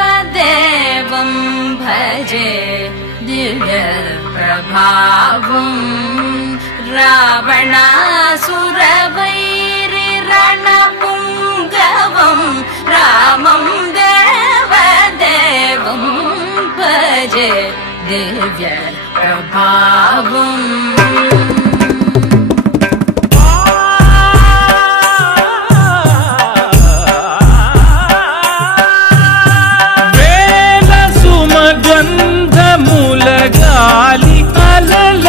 देवदेवं भजे दिव्यप्रभावं रावणासुरवैरिरणपुङ्गवं रामं देवदेवं भजे दिव्यप्रभावम् గాలి అలల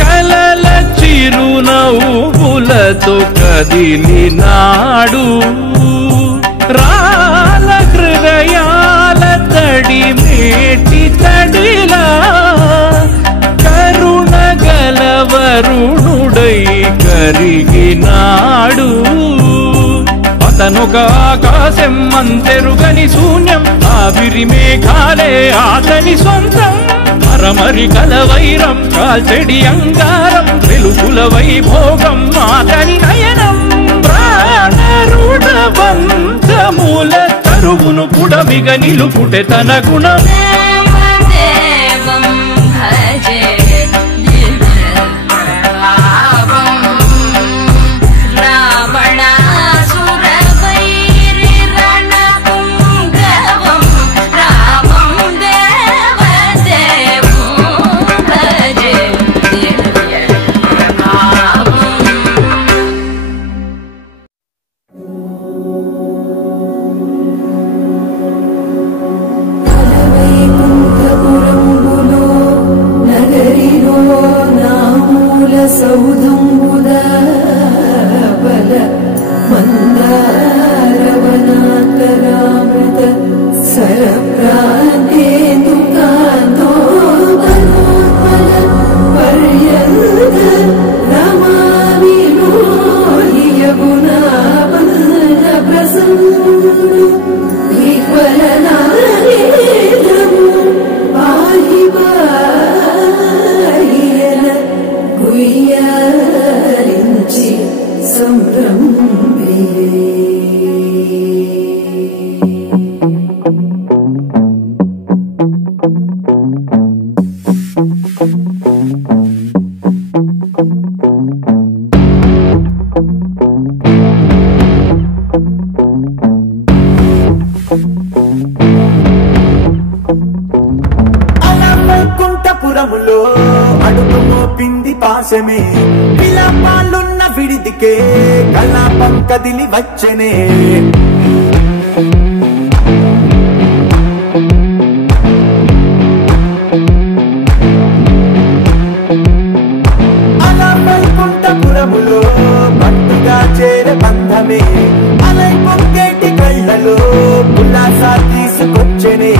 కలల చిరునవ్వులతో కదిలినాడు రాల హృదయాల తడి మేటి తడిలా కరుణ గలవరుణుడై కరిగినాడు అతనొక ఆకాశం అంతెరుగని శూన్యం ఆవిరి మేఘాలే ఆతని సొంతం మరమరి కలవైరం కాల్చెడి అంగారం వెలుగుల వైభోగం ఆతని నయనం ప్రాణరుడ బంధముల తరువును పుడమిగ నిలుపుటె తన గుణం విలాపాలున్న విడిదికే కలాపం కదిలి వచ్చనే అలా వైకుంఠపురములో పట్టుగా చేరే బంధమే అలై పొంగేటి కళ్ళలో ఉల్లాసా తీసుకొచ్చనే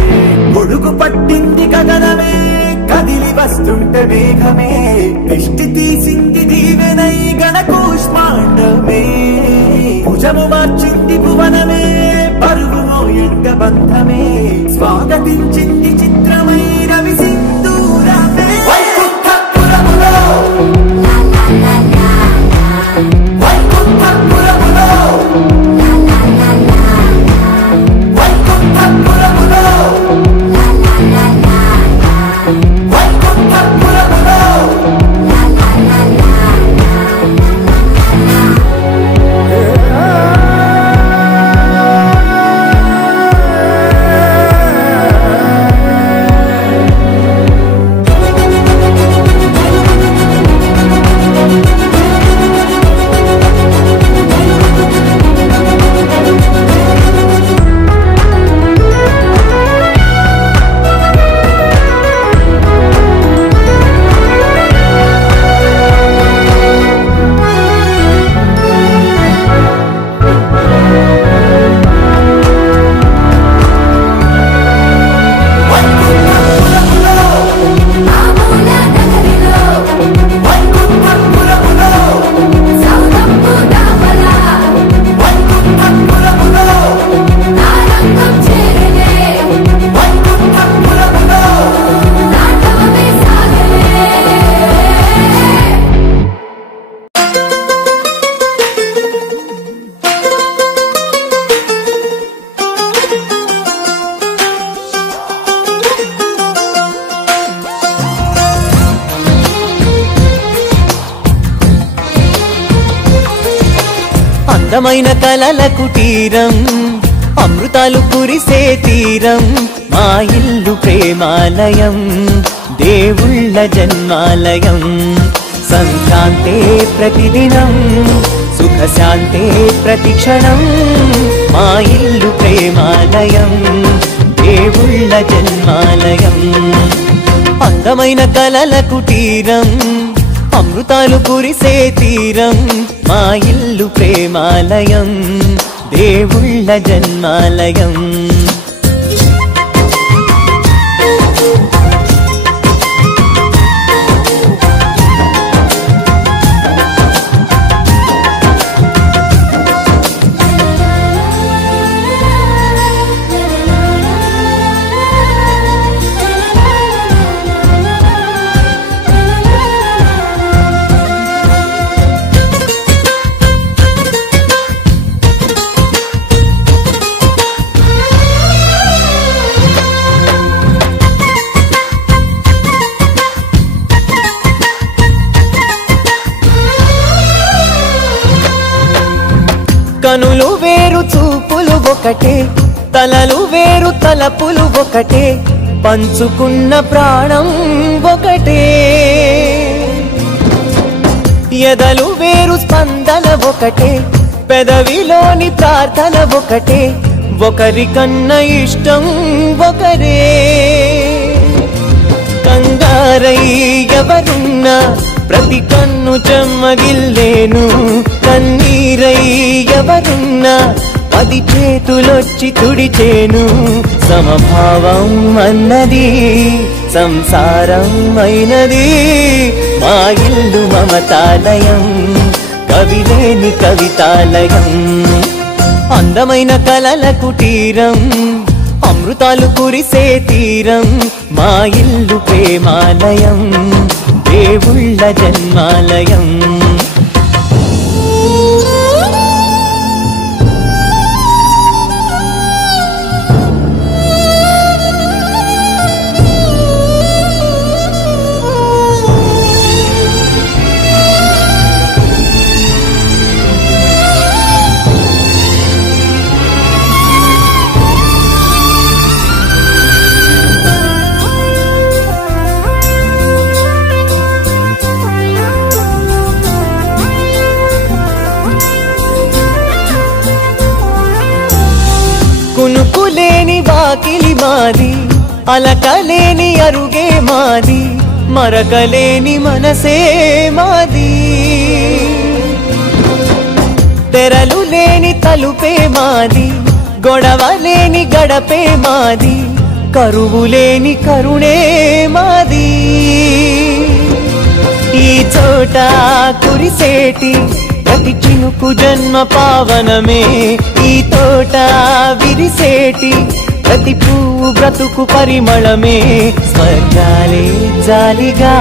గొడుగు పట్టింది గగనమే కదిలి వస్తుంటే మేఘమే దృష్టి తీసింది దీవెనై గణకూష్మాండమే భుజము మార్చింది భువనమే పరువు మోయంగ బంధమే స్వాగతించింది చిత్రమై రవి సింధూరమే వైకుంఠపురములో వైకుంఠపురములో వైకుంఠపురములో అందమైన కలల కుటీరం అమృతాలు కురిసే తీరం మా ఇల్లు ప్రేమాలయం దేవుళ్ళ జన్మాలయం సంక్రాంతే ప్రతిదినం సుఖశాంతే ప్రతిక్షణం మా ఇల్లు ప్రేమాలయం దేవుళ్ళ జన్మాలయం అందమైన కలల కుటీరం అమృతాలు కురిసే తీరం మా ఇల్లు ప్రేమాలయం దేవుళ్ళ జన్మాలయం కనులు వేరు చూపులు ఒకటే తలలు వేరు తలపులు ఒకటే పంచుకున్న ప్రాణం ఒకటే ఎదలు వేరు స్పందన ఒకటే పెదవిలోని ప్రార్థన ఒకటే ఒకరికన్నా ఇష్టం ఒకరే కంగారై ఎవరున్నా ప్రతి కన్ను చెమ్మగిల్లేను కన్నీరై ఎవరున్నా 10 చేతులొచ్చి తుడిచేను సమభావం అన్నది సంసారం అయినది మా ఇల్లు మమతాలయం కవిలేని కవితాలయం అందమైన కలల కుటీరం అమృతాలు కురిసే తీరం మా ఇల్లు ప్రేమాలయం దేవుళ్ళ జన్మాలయం కునుకులేని వాకిలి మాది అలకలేని అరుగే మాది మరకలేని మనసే మాది తెరలు లేని తలుపే మాది గొడవ లేని గడపే మాది కరువు లేని కరుణే మాది ఈ చోట కురిసేటి ప్రతి చినుకు జన్మ పావనమే ఈ తోట విరిసేటి ప్రతి పువ్వు బ్రతుకు పరిమళమే స్వర్గాలే జాలిగా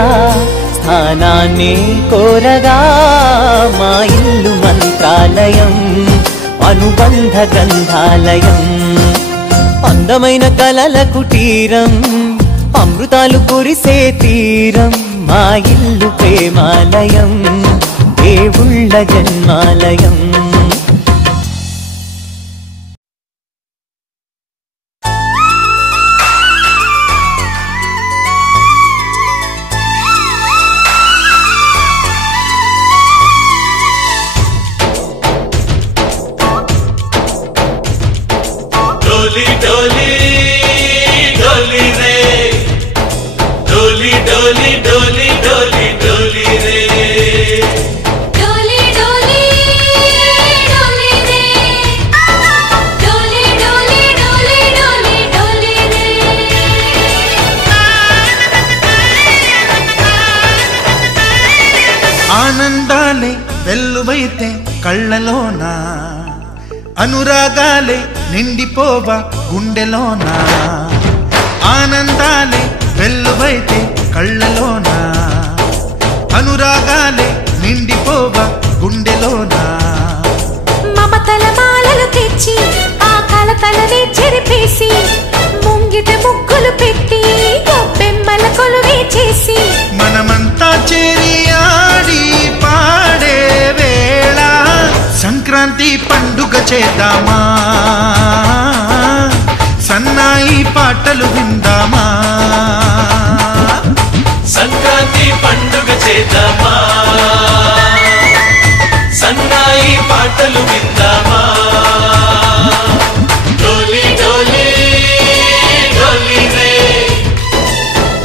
స్థానాన్ని కోరగా మా ఇల్లు మంత్రాలయం అనుబంధ గంధాలయం అందమైన కలల కుటీరం అమృతాలు కురిసే తీరం మా ఇల్లు ప్రేమాలయం దేవుళ్ళ జన్మాలయం डोली डोली डोली रे डोली डोली डोली डोली डोली रे डोली डोली डोली रे डोली डोली डोली डोली डोली रे ఆనందాలే వెల్లువైతే కళ్ళలోనా అనురాగాలే నిండిపోవా గుండెలోనా ఆనందాలే వెల్లువైతే కళ్ళలోనా అనురాగాలే నిండిపోవా గుండెలోనా మమతల మాలలు తెచ్చి ఆ కలతలనే చెరిపేసి ముంగిట ముగ్గులు పెట్టి బెమ్మల కొలువే చేసి మనమంతా చేరి ఆడి పాడే వేళ సంక్రాంతి పండుగ చేద్దామా సన్నాయి పాటలు విందామా సంక్రాంతి పండుగ చేద్దామా సన్నాయి పాటలు విందామా డోలి డోలి డోలి రే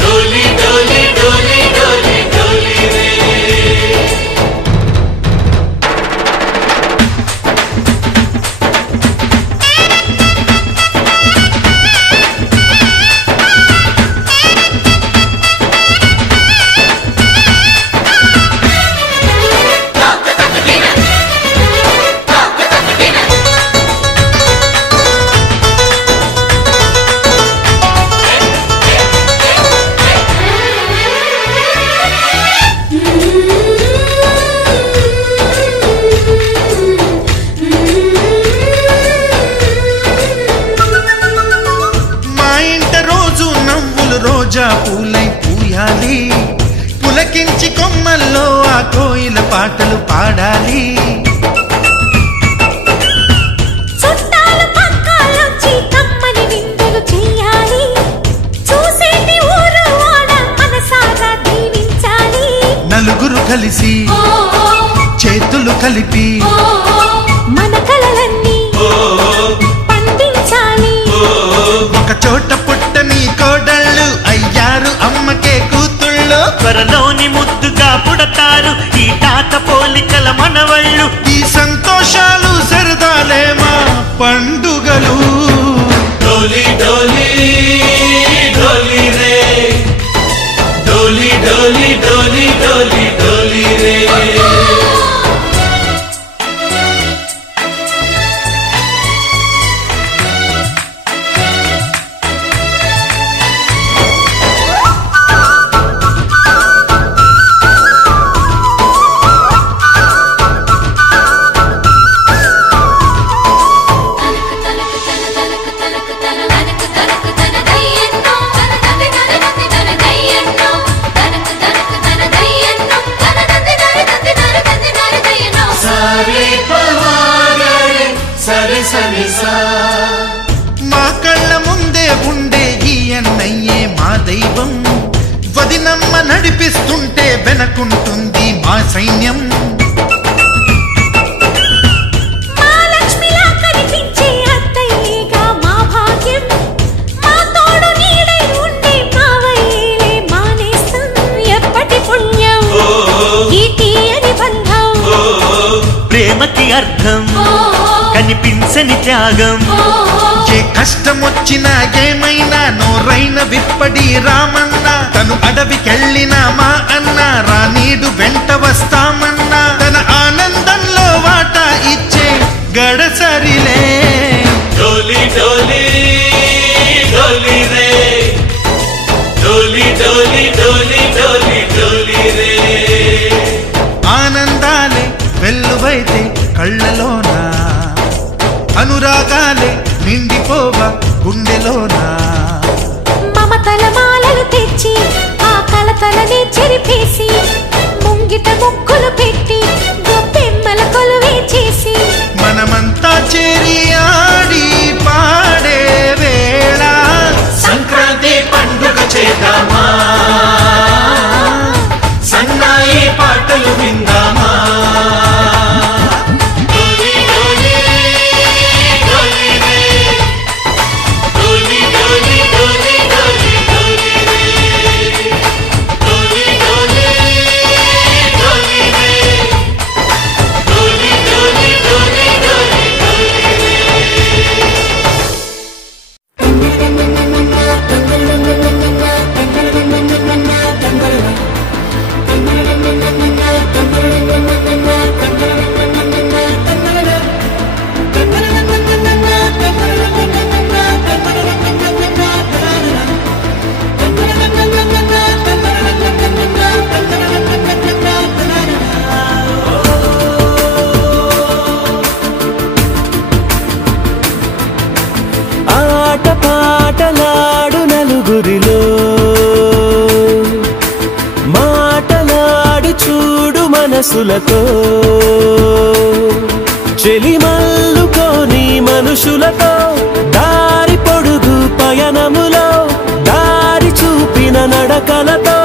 డోలి డోలి డోలి డోలి డోలి రే రోజా పూలై పూయాలి పులకించి కొమ్మల్లో ఆ కోయిల పాటలు పాడాలి చుట్టాలు పక్కాలొచ్చి కమ్మని విందులు చెయ్యాలి చూసేటి ఊరు వాడ మనసారా దీవించాలి నలుగురు కలిసి చేతులు కలిపి మన కలలన్నీ పండించాలి ఒక చోట పుట్టని కోడళ్ళు అయ్యారు అమ్మకే కూతుళ్ళు త్వరలోని ముద్దుగా పుడతారు ఈ తాత పోలికల మనవళ్ళు ఈ సంతోషాలు సరదాలే మా పండుగలు డోలి డోలి డోలి రే డోలి డోలి డోలి డోలి డోలి రే మా కళ్ళ ముందే ఉండే ఈ అన్నయ్యే మా దైవం వదినమ్మ నడిపిస్తుంటే వెనకుంటుంది మా సైన్యం మా లక్ష్మిలా కనిపించే అత్తయ్యేగా మా భాగ్యం మా తోడు నీడై ఉండే మావయ్యేలే మానేస్తం ఎప్పటి పుణ్యం ఈ తీయని బంధం ప్రేమకి అర్థం కనిపించని త్యాగం ఏ కష్టం వచ్చినా ఏమైనా నోరైన విప్పడి రామన్నా తను అడవికెళ్ళినా మా అన్న రానీడు వెంట వస్తామన్నా తన ఆనందంలో వాటా ఇచ్చే గడసరిలే డోలి డోలి డోలి రే డోలి డోలి డోలి డోలి డోలి రే ఆనందాలే వెల్లువైతే కళ్ళలోన అనురాగాలే నిండిపోవా గుండెలోనా మమతల మాలలు తెచ్చి ఆ కలతలనే చెరిపేసి ముంగిట ముక్కులు పెట్టి గొప్పెమ్మల కొలువే చేసి మనమంతా చేరి ఆడి పాడే వేళ సంక్రాంతి పండుగ చేద్దామా సన్నాయి పాటలు విందామా డోలి డోలి డోలి రే డోలి డోలి డోలి డోలి డోలి రే డోలి డోలి డోలి రే డోలి డోలి డోలి డోలి డోలి రే ఆట పాటలాడు నలుగురిలో మాటలాడి చూడు మనసులతో చెలిమల్ల రోజులతో దారి పొడుగు పయనములో దారి చూపిన నడకలతో